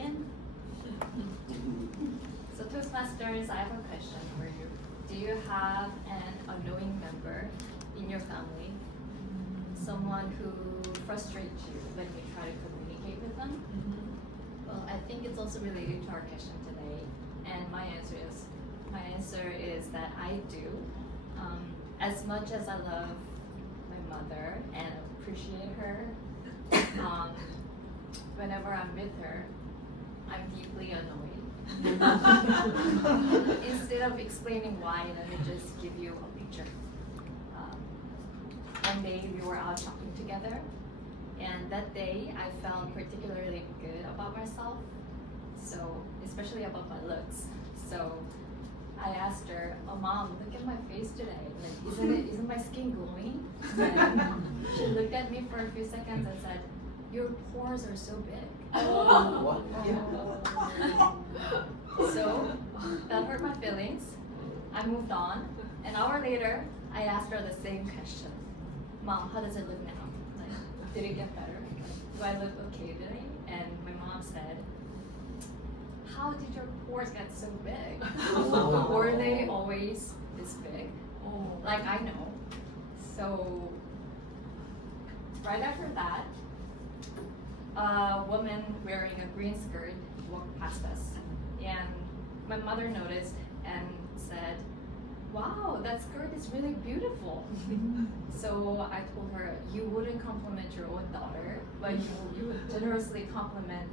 begin? So Toastmasters, I have a question for you. Do you have an annoying member in your family? Someone who frustrates you when you try to communicate with them? Well, I think it's also related to our question today. And my answer is that I do. As much as I love my mother and appreciate her, whenever I'm with her, I'm deeply annoyed. Instead of explaining why, let me just give you a picture. One day we were out shopping together, and that day I felt particularly good about myself, so especially about my looks. So I asked her, "Oh, Mom, look at my face today. Like, isn't my skin glowing?" And she looked at me for a few seconds and said, "Your pores are so big." What? So that hurt my feelings. I moved on. An hour later, I asked her the same question. "Mom, how does it look now? Like, did it get better? Do I look okay today?" And my mom said, "How did your pores get so big? Were they always this big? Like I know." So right after that, a woman wearing a green skirt walked past us, and my mother noticed and said, "Wow, that skirt is really beautiful." So I told her, "You wouldn't compliment your own daughter, but you would generously compliment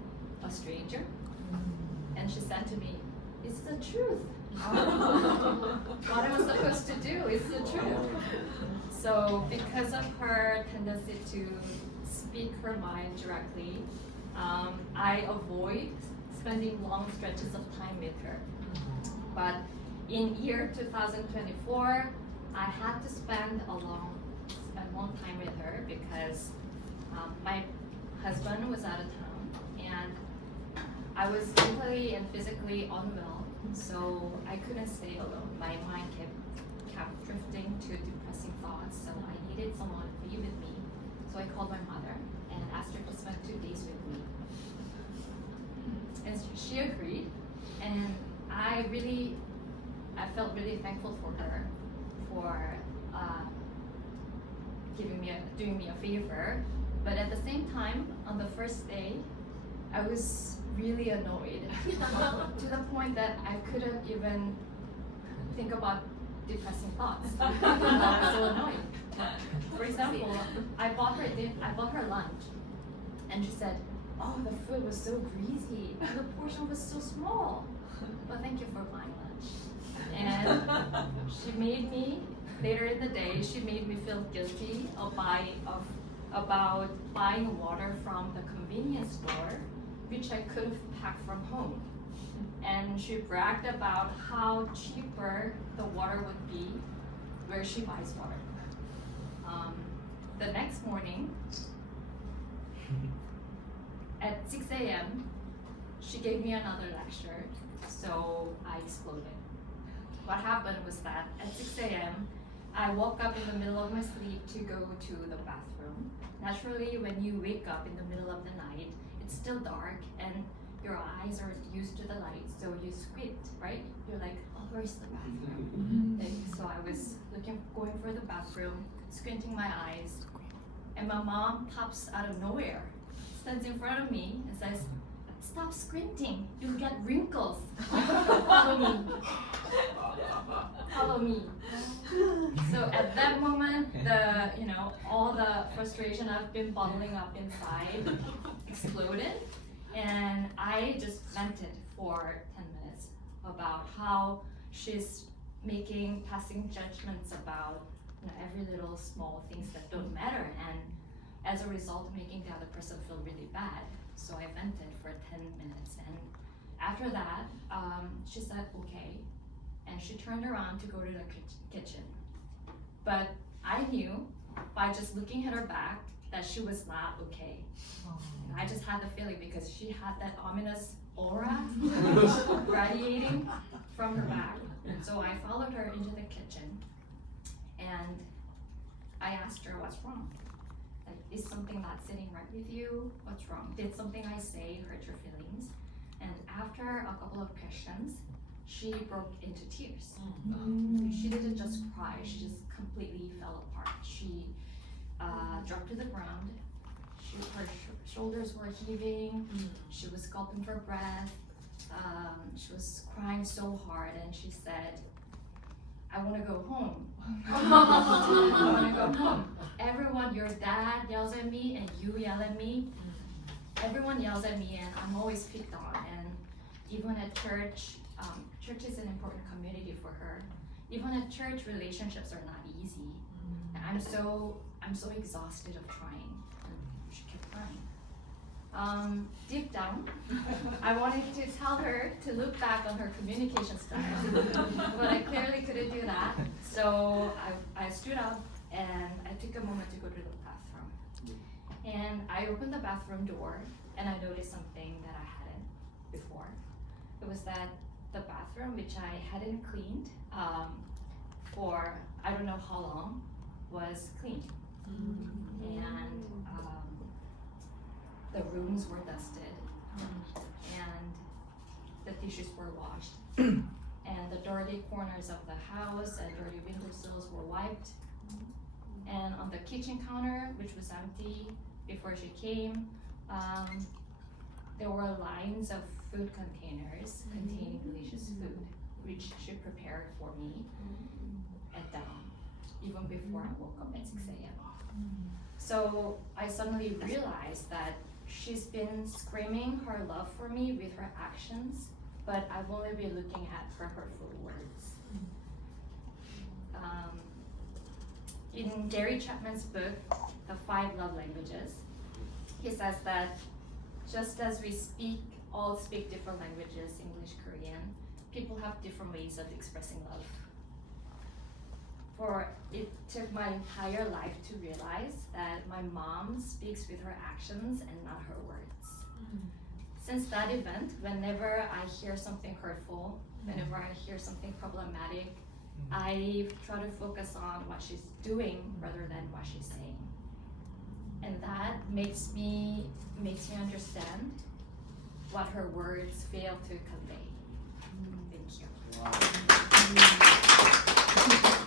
a stranger." And she said to me, "It's the truth." What am I supposed to do? It's the truth. So because of her tendency to speak her mind directly, I avoid spending long stretches of time with her. But in year 2024, I had to spend long time with her because my husband was out of town and I was mentally and physically unwell, so I couldn't stay alone. My mind kept drifting to depressing thoughts, so I needed someone to be with me. So I called my mother and asked her to spend 2 days with me. And she agreed, and I felt really thankful for her for doing me a favor. But at the same time, on the first day, I was really annoyed to the point that I couldn't even think about depressing thoughts. I was so annoyed. For example, I bought her lunch, and she said, "Oh, the food was so greasy, and the portion was so small. But thank you for buying lunch." And later in the day, she made me feel guilty about buying water from the convenience store, which I could have packed from home. And she bragged about how cheaper the water would be where she buys water. The next morning, at 6 a.m., she gave me another lecture, so I exploded. What happened was that at 6 a.m., I woke up in the middle of my sleep to go to the bathroom. Naturally, when you wake up in the middle of the night, it's still dark and your eyes are used to the light, so you squint, right? You're like, "Oh, where's the bathroom?" So I was going for the bathroom, squinting my eyes, and my mom pops out of nowhere, stands in front of me and says, "Stop squinting, you'll get wrinkles. Follow me. Follow me." So at that moment, all the frustration I've been bottling up inside exploded, and I just vented for 10 minutes about how she's making passing judgments about every little small things that don't matter, and as a result making the other person feel really bad. So I vented for 10 minutes, and after that, she said okay, and she turned around to go to the kitchen. But I knew by just looking at her back that she was not okay. And I just had the feeling because she had that ominous aura radiating from her back. And so I followed her into the kitchen, and I asked her, "What's wrong? Like, is something not sitting right with you? What's wrong? Did something I say hurt your feelings?" a couple of questions, she broke into tears. Mm. She didn't just cry, she just completely fell apart. She dropped to the ground. Her shoulders were heaving. She was gulping for breath. She was crying so hard, and she said, I want to go home. I want to go home. Everyone, your dad yells at me, and you yell at me. Everyone yells at me, and I'm always picked on. And even at church, church is an important community for her. Even at church, relationships are not easy. And I'm so exhausted of trying. And she kept crying. Deep down, I wanted to tell her to look back on her communication style, but I clearly couldn't do that. So I stood up and I took a moment to go to the bathroom. And I opened the bathroom door and I noticed something that I hadn't before. It was that the bathroom, which I hadn't cleaned for I don't know how long, was clean. And the rooms were dusted, and the dishes were washed, and the dirty corners of the house and dirty windowsills were wiped. And on the kitchen counter, which was empty before she came, there were lines of food containers containing delicious food, which she prepared for me at dawn, even before I woke up at 6 a.m. So I suddenly realized that she's been screaming her love for me with her actions, but I've only been looking at her hurtful words. In Gary Chapman's book, The 5 Love Languages, he says that just as we all speak different languages, English, Korean, people have different ways of expressing love. For it took my entire life to realize that my mom speaks with her actions and not her words. Since that event, whenever I hear something hurtful, whenever I hear something problematic, I try to focus on what she's doing rather than what she's saying. And that makes me understand what her words fail to convey. Thank you. Wow.